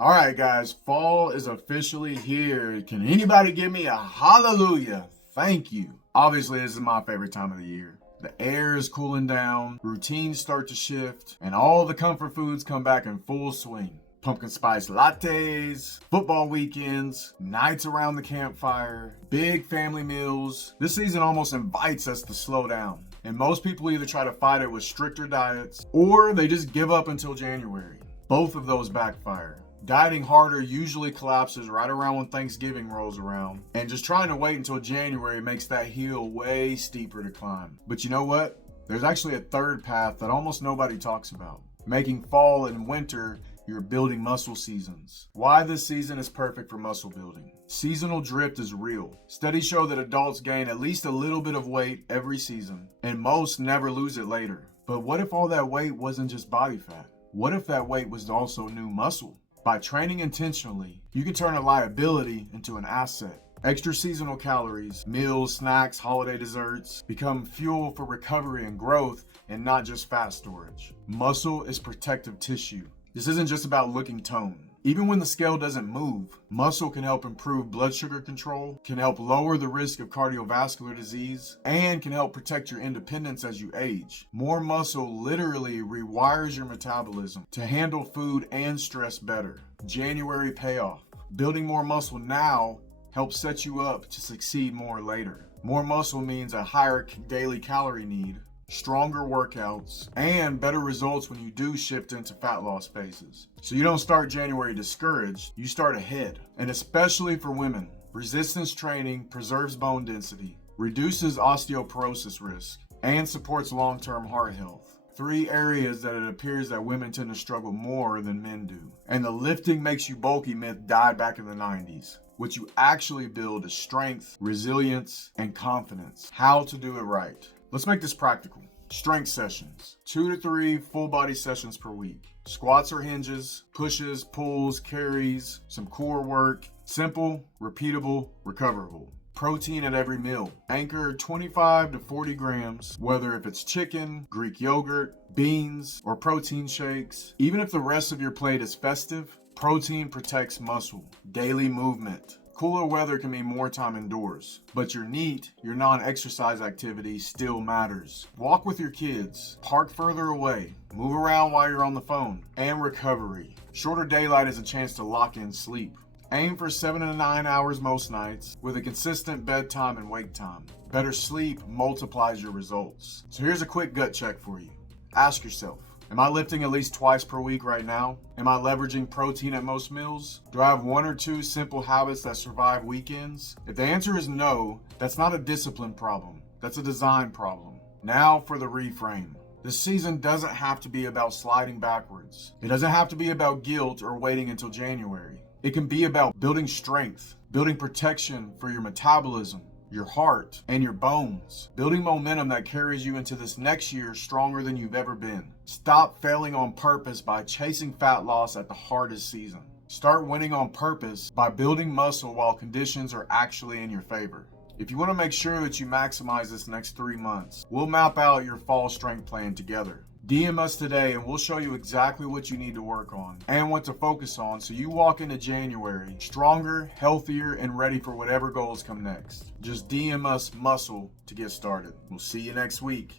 All right, guys, fall is officially here. Can anybody give me a hallelujah? Thank you. Obviously, this is my favorite time of the year. The air is cooling down, routines start to shift, and all the comfort foods come back in full swing. Pumpkin spice lattes, football weekends, nights around the campfire, big family meals. This season almost invites us to slow down. And most people either try to fight it with stricter diets or they just give up until January. Both of those backfire. Dieting harder usually collapses right around when Thanksgiving rolls around, and just trying to wait until January makes that hill way steeper to climb. But you know what? There's actually a third path that almost nobody talks about. Making fall and winter your building muscle seasons. Why this season is perfect for muscle building. Seasonal drift is real. Studies show that adults gain at least a little bit of weight every season, and most never lose it later. But what if all that weight wasn't just body fat? What if that weight was also new muscle? By training intentionally, you can turn a liability into an asset. Extra seasonal calories, meals, snacks, holiday desserts become fuel for recovery and growth and not just fat storage. Muscle is protective tissue. This isn't just about looking toned. Even when the scale doesn't move, muscle can help improve blood sugar control, can help lower the risk of cardiovascular disease, and can help protect your independence as you age. More muscle literally rewires your metabolism to handle food and stress better. January payoff. Building more muscle now helps set you up to succeed more later. More muscle means a higher daily calorie need, stronger workouts, and better results when you do shift into fat loss phases. So you don't start January discouraged, you start ahead. And especially for women, resistance training preserves bone density, reduces osteoporosis risk, and supports long-term heart health. 3 areas that it appears that women tend to struggle more than men do. And the lifting makes you bulky myth died back in the 90s. What you actually build is strength, resilience, and confidence. How to do it right. Let's make this practical. Strength sessions. 2 to 3 full body sessions per week. Squats or hinges, pushes, pulls, carries, some core work. Simple, repeatable, recoverable. Protein at every meal. Anchor 25 to 40 grams, whether if it's chicken, Greek yogurt, beans, or protein shakes. Even if the rest of your plate is festive, protein protects muscle. Daily movement. Cooler weather can mean more time indoors, but your NEAT, your non-exercise activity, still matters. Walk with your kids, park further away, move around while you're on the phone, and recovery. Shorter daylight is a chance to lock in sleep. Aim for 7 to 9 hours most nights with a consistent bedtime and wake time. Better sleep multiplies your results. So here's a quick gut check for you. Ask yourself, am I lifting at least twice per week right now? Am I leveraging protein at most meals? Do I have 1 or 2 simple habits that survive weekends? If the answer is no, that's not a discipline problem. That's a design problem. Now for the reframe. This season doesn't have to be about sliding backwards. It doesn't have to be about guilt or waiting until January. It can be about building strength, building protection for your metabolism, your heart, and your bones. Building momentum that carries you into this next year stronger than you've ever been. Stop failing on purpose by chasing fat loss at the hardest season. Start winning on purpose by building muscle while conditions are actually in your favor. If you want to make sure that you maximize this next 3 months, we'll map out your fall strength plan together. DM us today and we'll show you exactly what you need to work on and what to focus on so you walk into January stronger, healthier, and ready for whatever goals come next. Just DM us muscle to get started. We'll see you next week.